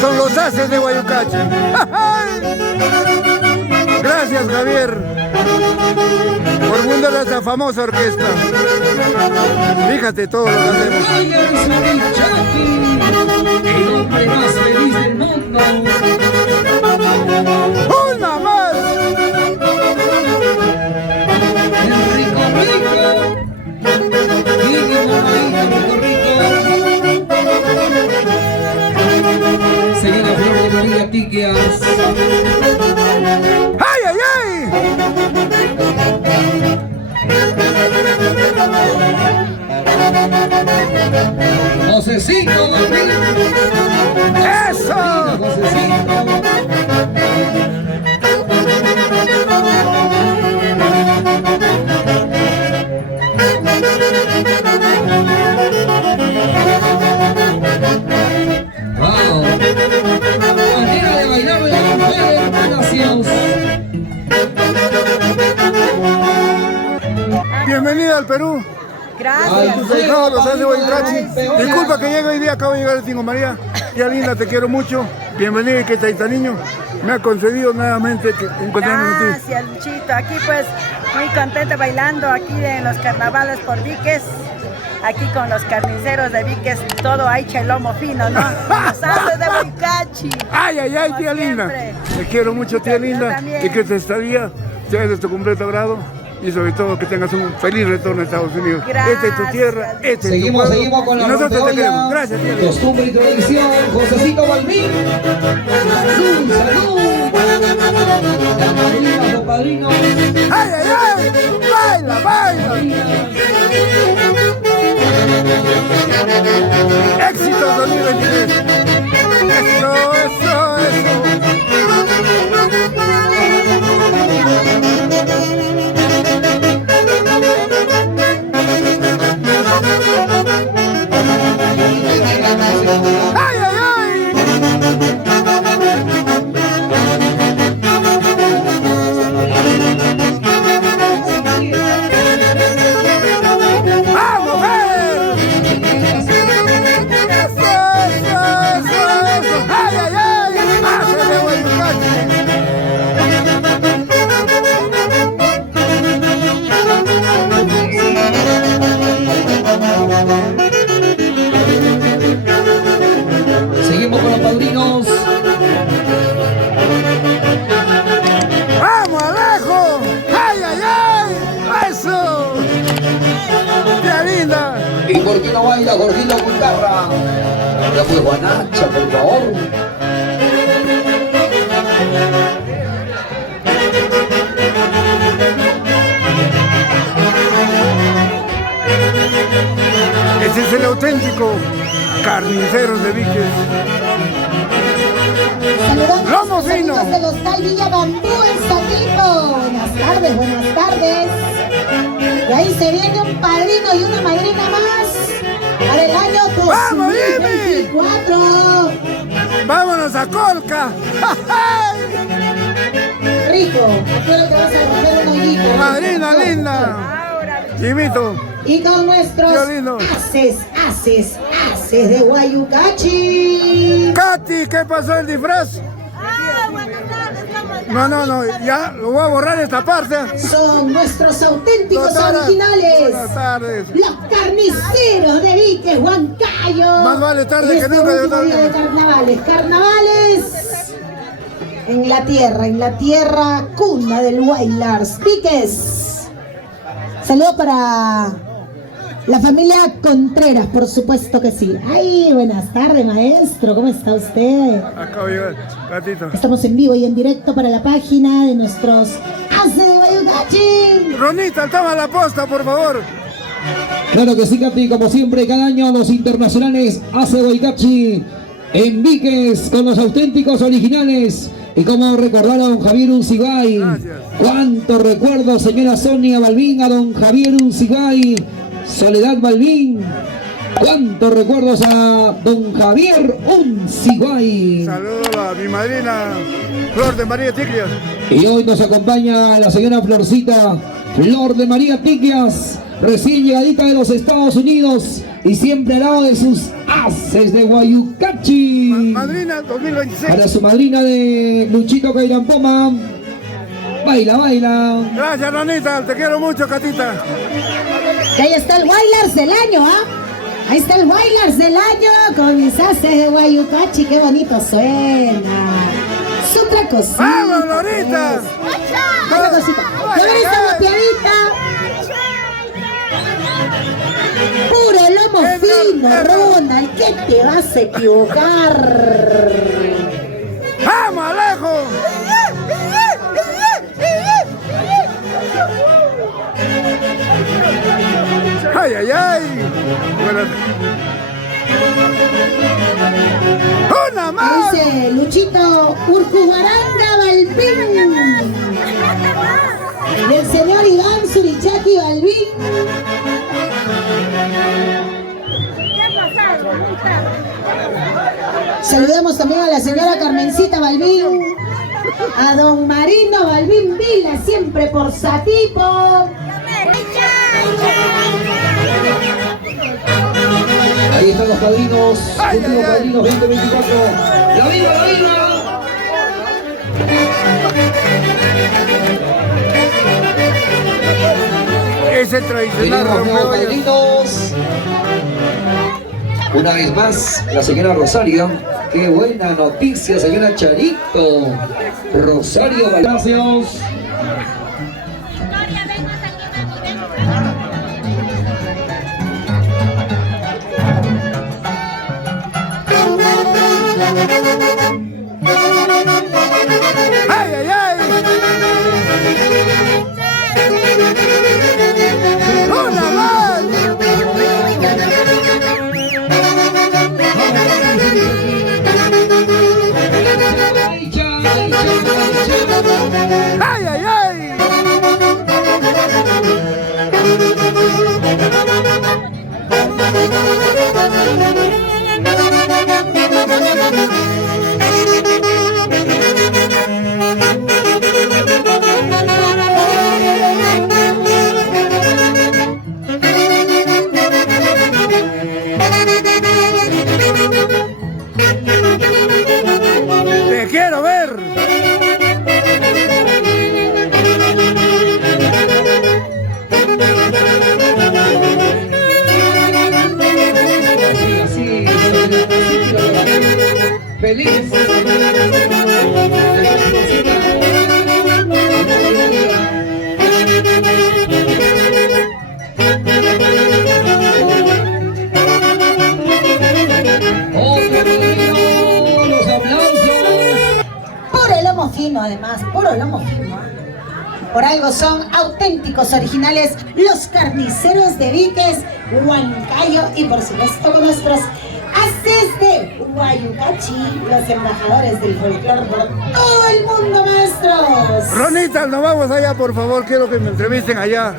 son los haces de Guayucachi. Gracias, Javier, por fundar esta famosa orquesta. Fíjate todo lo que hacemos. El hombre más feliz del mundo. ¡Una más! El rico rico. Rico rico. Señora Flor de María Tiquias. ¡Ay, ay, ay! Josecito, ¡eso! Josecito. Wow. Manera de bailar de la mujer, Palacios. Bienvenida al Perú. Gracias. No, los hace Guayucachi. Disculpa que llegue hoy día, acabo de llegar de Tingo María. Tía linda, te quiero mucho. Bienvenida, que Taita Niño me ha concedido nuevamente que encontrarme contigo. Gracias, Luchito. Aquí pues muy contenta bailando aquí en los carnavales por Víquez. Aquí con los carniceros de Víquez, todo hay chelomo fino, ¿no? Los haces de Guayucachi. Ay, ay, ay, tía linda. Te quiero mucho, tía linda. también. Y que te estadía sea de tu completo agrado. Y sobre todo que tengas un feliz retorno a Estados Unidos. Gracias. Esta es tu tierra, este es tu Seguimos pueblo. con la Y nosotros te rompeolla. queremos. Gracias, tía linda. Costumbre y tradición, Josecito Balbín. Salud, salud. Las madrinas, los padrinos. ¡Ay, ay, ay! ¡Baila, baila! ¡Éxitos 2023! ¡Eso, eso, eso! ¡Ay, ay, ay! ¡Vamos, ver! ¡Eso, eso, eso, eso! ¡Ay, ay, ay! ¡Hácele, Guayucachi! Seguimos con los padrinos. ¡Vamos, Alejo! ¡Ay, ay, ay! ¡Eso! ¡Tía linda! ¿Y por qué no baila Jorgito Guitarra? Ya fue Juanacha, por favor. Ese es el auténtico Carniceros de Víquez. Saludamos ¡Lomo a los fino! amigos del Hostal Villa Bambú en Sapito. Buenas tardes, buenas tardes. Y ahí se viene un padrino y una madrina más para el año ¡Vamos, Jimmy! 2024. ¡Vámonos a Colca! Rico, ¿a qué hora te vas a romper un hoyito? ¡Madrina linda! Ahora, Chimito, Y con nuestros Qué lindo. haces de Guayucachi. Katy, ¿qué pasó el disfraz? No, ya lo voy a borrar esta parte. Son nuestros auténticos Doctora, originales. Buenas tardes. Los carniceros de Víquez, Huancayo. Más vale tarde que Este nunca, último doctor. día de carnavales. Carnavales en la tierra cuna del Wailars. Víquez. Saludo para la familia Contreras, por supuesto que sí. Ay, buenas tardes, maestro. ¿Cómo está usted? Acabo de llegar, gatito. Estamos en vivo y en directo para la página de nuestros haces de Guayucachi. Ronita, toma la posta, por favor. Claro que sí, Katy, como siempre, cada año los internacionales hace Guayucachi en Víquez con los auténticos originales. Y como recordar a don Javier Uncigay. Gracias. Cuántos recuerdos, señora Sonia Balbín, a don Javier Uncigay, Soledad Balbín. Cuántos recuerdos a don Javier Uncigay. Saludos a mi madrina Flor de María Tiglias. Y hoy nos acompaña la señora Florcita Flor de María Tiquias, recién llegadita de los Estados Unidos y siempre al lado de sus Haces de Guayucachi. Madrina 2026. Para su madrina de Luchito Cairampoma. Baila, baila. Gracias, Ronita. Te quiero mucho, Catita. Y ahí está el Wailers del año, ¿ah? Ahí está el Wailers del año con mis haces de Guayucachi. Qué bonito suena. Es otra cosita. ¡Vamos, Lorita! Otra cosita. ¡Qué bonita mapeadita! Puro lomo fino, Ronald. ¿Qué te vas a equivocar? ¡Vamos, Alejo! ¡Ay, ay, ay! Bueno. ¡Una más! Dice Luchito Urcubaranga Balbín. Del señor Iván Surichaki Balbín. Saludamos también a la señora Carmencita Balbín. A don Marino Balbín Vila, siempre por Satipo. Ahí están los padrinos. Últimos padrinos 2024. ¡La viva, la viva! Es el tradicional Tenemos nuevos rompeollas. padrinos. Una vez más, la señora Rosario. Qué buena noticia, señora Charito. Rosario, gracias. ¡Ay, ay, ay! ¡Una más! ¡Ay, ay, ay! ¡Te quiero ver! Así, feliz. Los aplausos. Puro lomo fino, además, puro lomo fino. Por algo son auténticos, originales, los carniceros de Viques, Huancayo y por supuesto con nuestros haces de Guayucachi, los embajadores del folclore por todo el mundo, maestros. Ronita, nos vamos allá, por favor. Quiero que me entrevisten allá.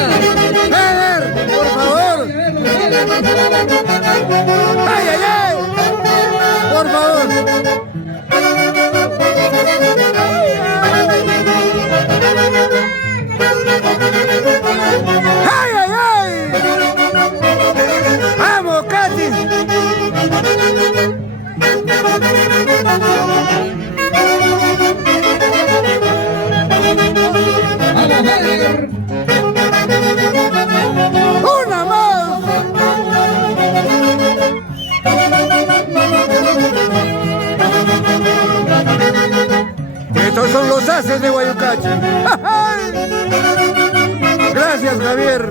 ¡Eder, por favor! ¡Ay, ay, ay! ¡Por favor! ¡Ay, ay, ay! ¡Vamos, Katy! ¡Una más! Estos son los haces de Guayucachi. Gracias, Javier,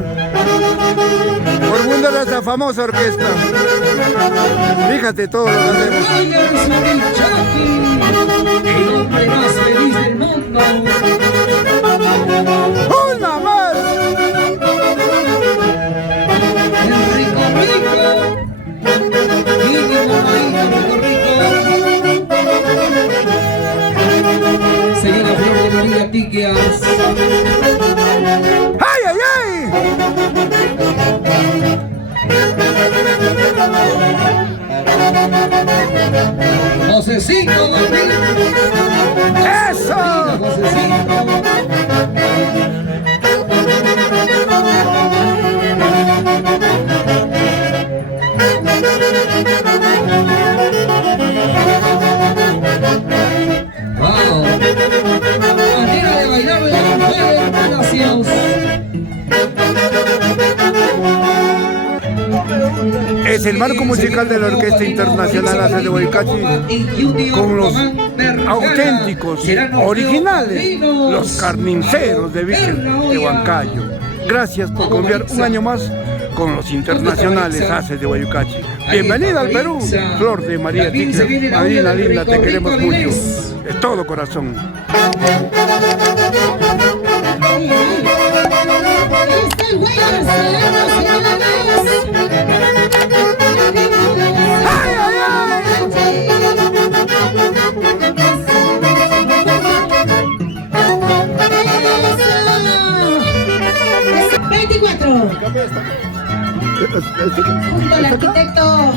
por fundar esta famosa orquesta. Fíjate todo lo que hacemos. El hombre más feliz del mundo. ¡Una más! El rico rico. Rico rico. Señora Flor de María Tiquias. ¡Ay, ay, ay! Josecito, ¡Eso! Josecito. Es el marco musical de la Orquesta Internacional Haces de Huaycachi, con los auténticos, originales, los carniceros de Víquez de Huancayo. Gracias por confiar un año más con los internacionales Haces de Huaycachi. Bienvenida al Perú, Flor de María Ticla. Madrina linda, te queremos mucho, de todo corazón. ¡Ay, ay, ay! 24. Junto al arquitecto.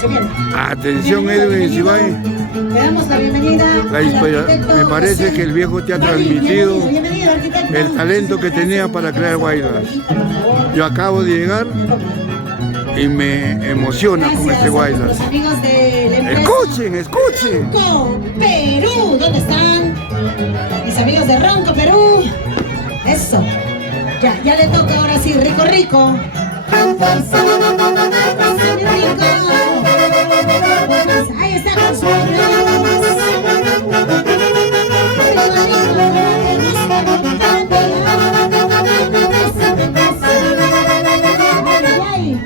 Se viene. Atención, Edwin Sibay. Le damos la bienvenida. Me parece que el viejo te ha transmitido Bienvenido, arquitecto. el talento que tenía para crear guaylas. Yo acabo de llegar y me emociona con este guaylas. Los amigos de la empresa Escuchen, escuchen. Ronco Perú, ¿dónde están? Mis amigos de Ronco Perú. Eso. Ya le toca ahora sí, rico, rico. Ahí está con su ¡Ay, ay,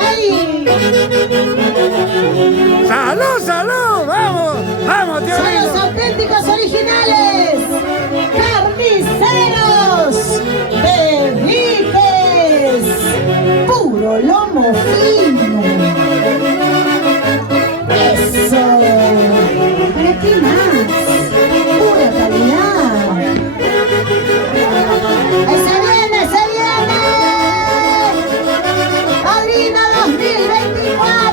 ay! ¡Salud, salud! ¡Vamos! ¡Vamos, tío! Son los auténticos originales carniceros de Víquez, puro lomo fino. Eso. ¿Para qué más? Pura calidad. ¡Se viene, se viene! ¡Padrino 2024!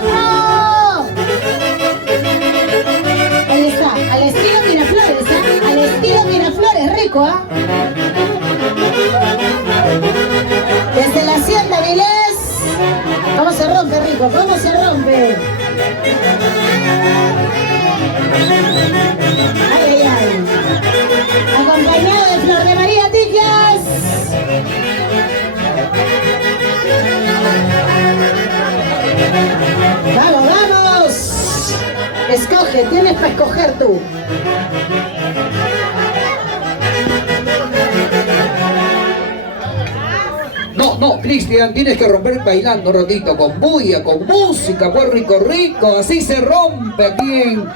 Ahí está, al estilo Miraflores, ¿ah? Al estilo Miraflores, rico, ¿ah? Desde la Hacienda Vilés. ¿Cómo se rompe, rico? ¿Cómo se rompe? Ay, ay, ay. Acompañado de Flor de María Tiquias. Vamos, vamos. Escoge, tienes para escoger tú. No, Cristian, tienes que romper bailando un ratito, con bulla, con música, pues rico, rico, así se rompe aquí en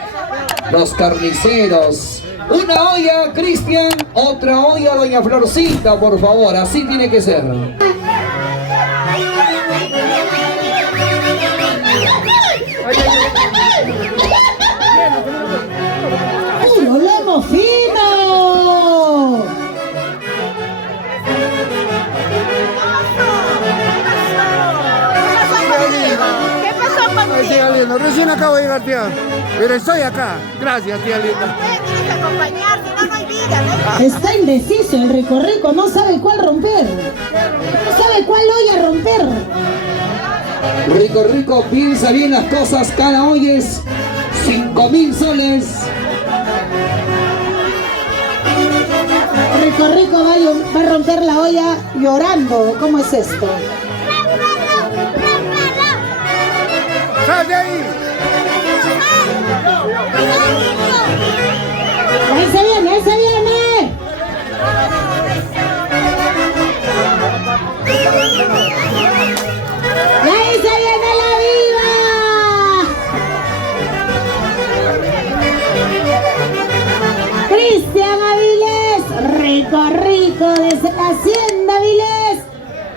Los Carniceros. Una olla, Cristian, otra olla, doña Florcita, por favor, así tiene que ser. ¡Puro lomo fino! ¿Qué pasó Ay, contigo? tía linda, recién acabo de llegar, tía. Pero estoy acá. Gracias, tía linda. Tienes que acompañar, si no, no hay vida, ¿no? Está indeciso el rico rico, no sabe cuál romper. No sabe cuál olla romper. Rico, rico, piensa bien las cosas, cada olla es 5.000 soles. Rico rico va a romper la olla llorando. ¿Cómo es esto? ¡Sal de ahí! Ahí se viene, ahí se viene. Y ahí se viene la viva. Cristian Avilés, rico rico desde la Hacienda Avilés,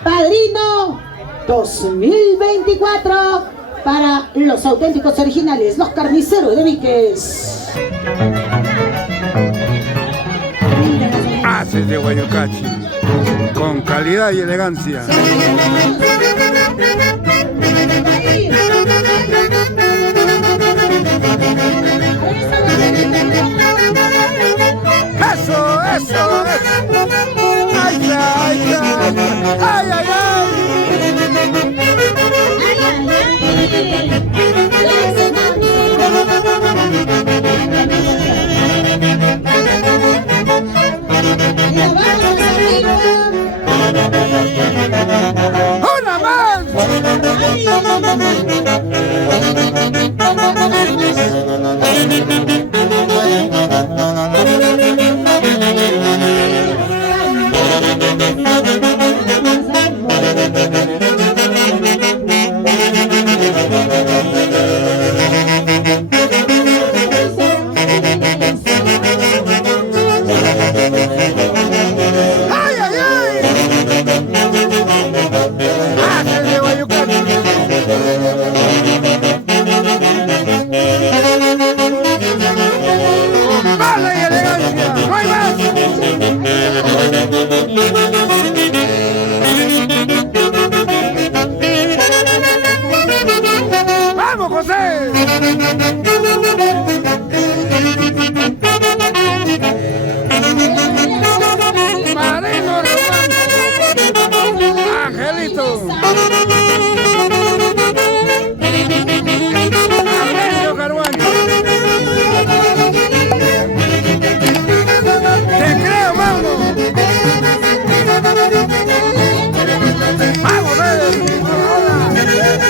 padrino 2024 para los auténticos originales, los carniceros de Víquez. Haces de Huaycachi, con calidad y elegancia. ¡Eso, eso! ¡Ay, ya, ay, ya! ¡Ay, ay, ay! ¡Ay, ay, ay! ¡Ay, ay, ay! ¡Ángel de Guayucán! ¡Con bala y elegancia! ¡No hay más! ¡Vamos, José! Marino Román, Angelito, Armenio Carvalho. Te creo, vamos. Vamos, hola,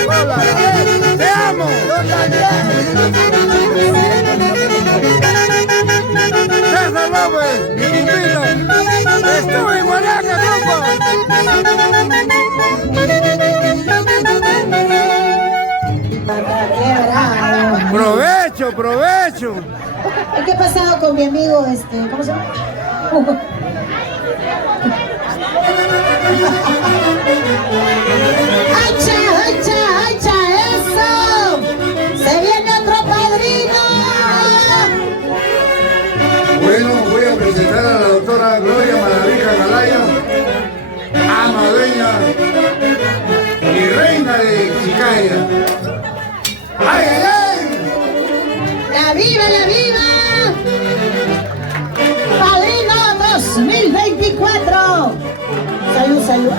hola, te amo. César López, mi cumpida. Estuve en Guanaca, ¡Qué bravo! Provecho, provecho. ¿Qué ha pasado con mi amigo, ¿cómo se llama? ¡Hacha, hacha, hacha! ¡Eso! ¡Se viene otro padrino! Bueno, voy a presentar a la doctora Gloria Maravilla Galaya, amadueña y reina de Chicaya. ¡Ay, ay, ay! ¡La viva, la viva! ¡Padrino 2024! ¡Salud, salud!